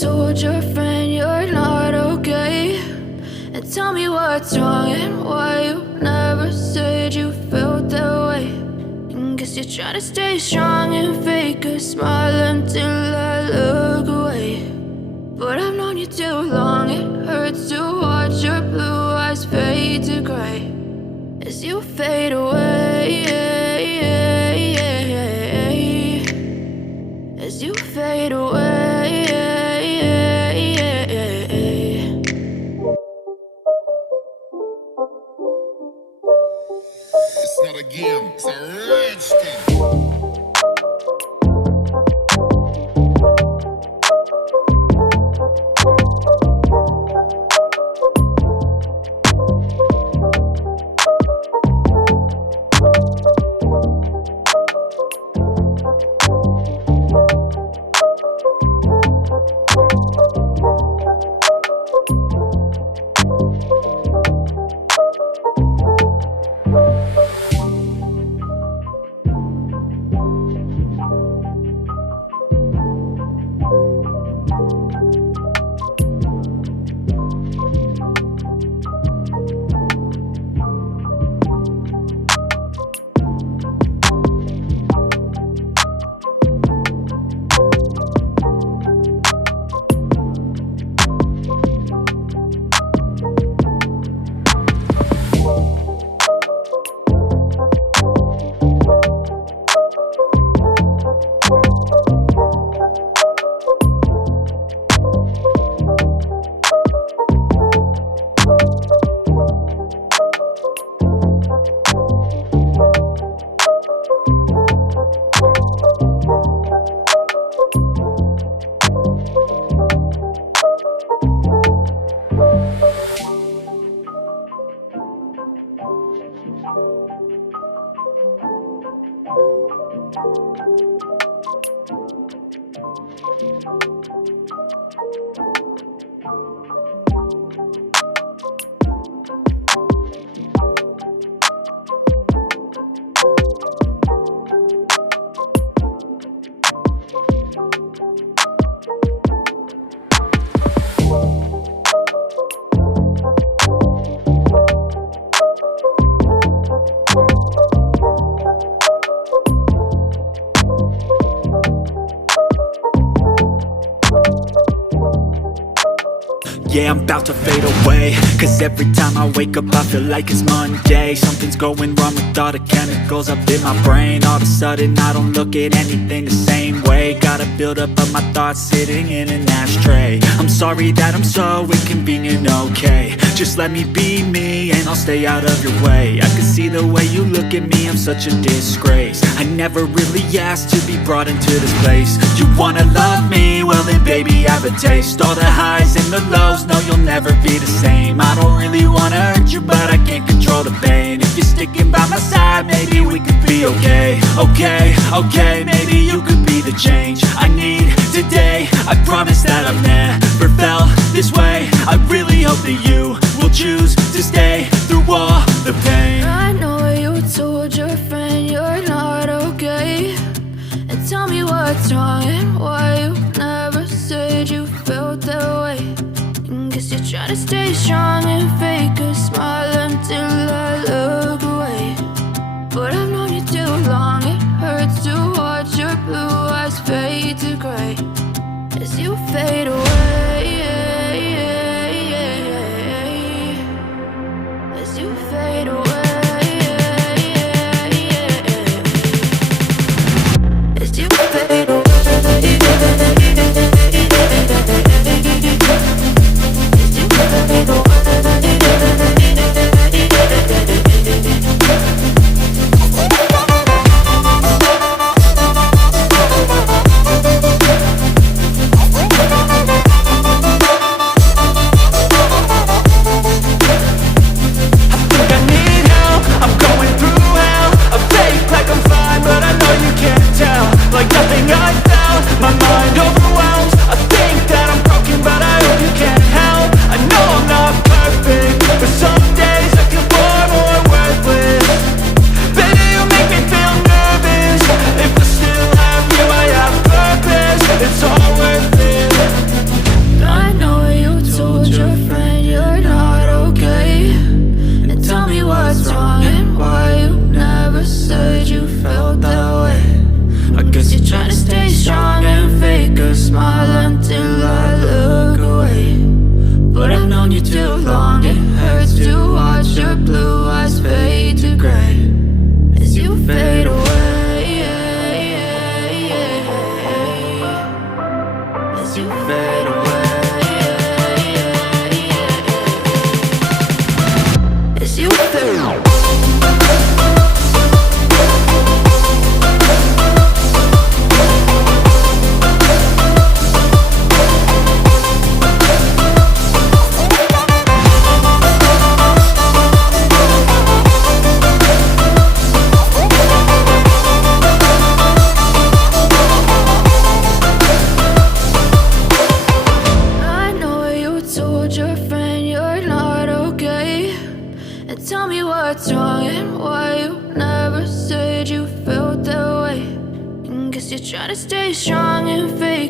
told your friend you're not okay, and tell me what's wrong and why you never said you felt that way. And guess you're trying to stay strong and fake a smile until I look away. But I've known you too long, it hurts to watch your blue eyes fade to gray as you fade away, as you fade away. It's not a game, it's a rage thing. Yeah, I'm about to fade away, cause every time I wake up I feel like it's Monday. Something's going wrong with all the chemicals up in my brain. All of a sudden I don't look at anything the same way. Got a buildup of my thoughts sitting in an ashtray. I'm sorry that I'm so inconvenient, okay. Just let me be me and I'll stay out of your way. I can see the way you look at me, I'm such a disgrace. I never really asked to be brought into this place. You wanna love me? Well then baby have a taste. All the highs and the lows, no you'll never be the same. I don't really wanna hurt you but I can't control the pain. If you're sticking by my side maybe we could be okay. Okay, maybe you could be the change I need today. I promise that I've never felt this way. I really hope that you will choose to stay through all the pain. I know you told your friend you're not okay, and tell me what's wrong and why you never said you felt that way. And guess you're trying to stay strong and fake a smile until I look away. But I've known you too long, it hurts to watch your blue eyes fade to gray as you fade away, as you fade away. to fade away. As you fade away. Your friend you're not okay, and tell me what's wrong and why you never said you felt that way. And guess you're trying to stay strong and fake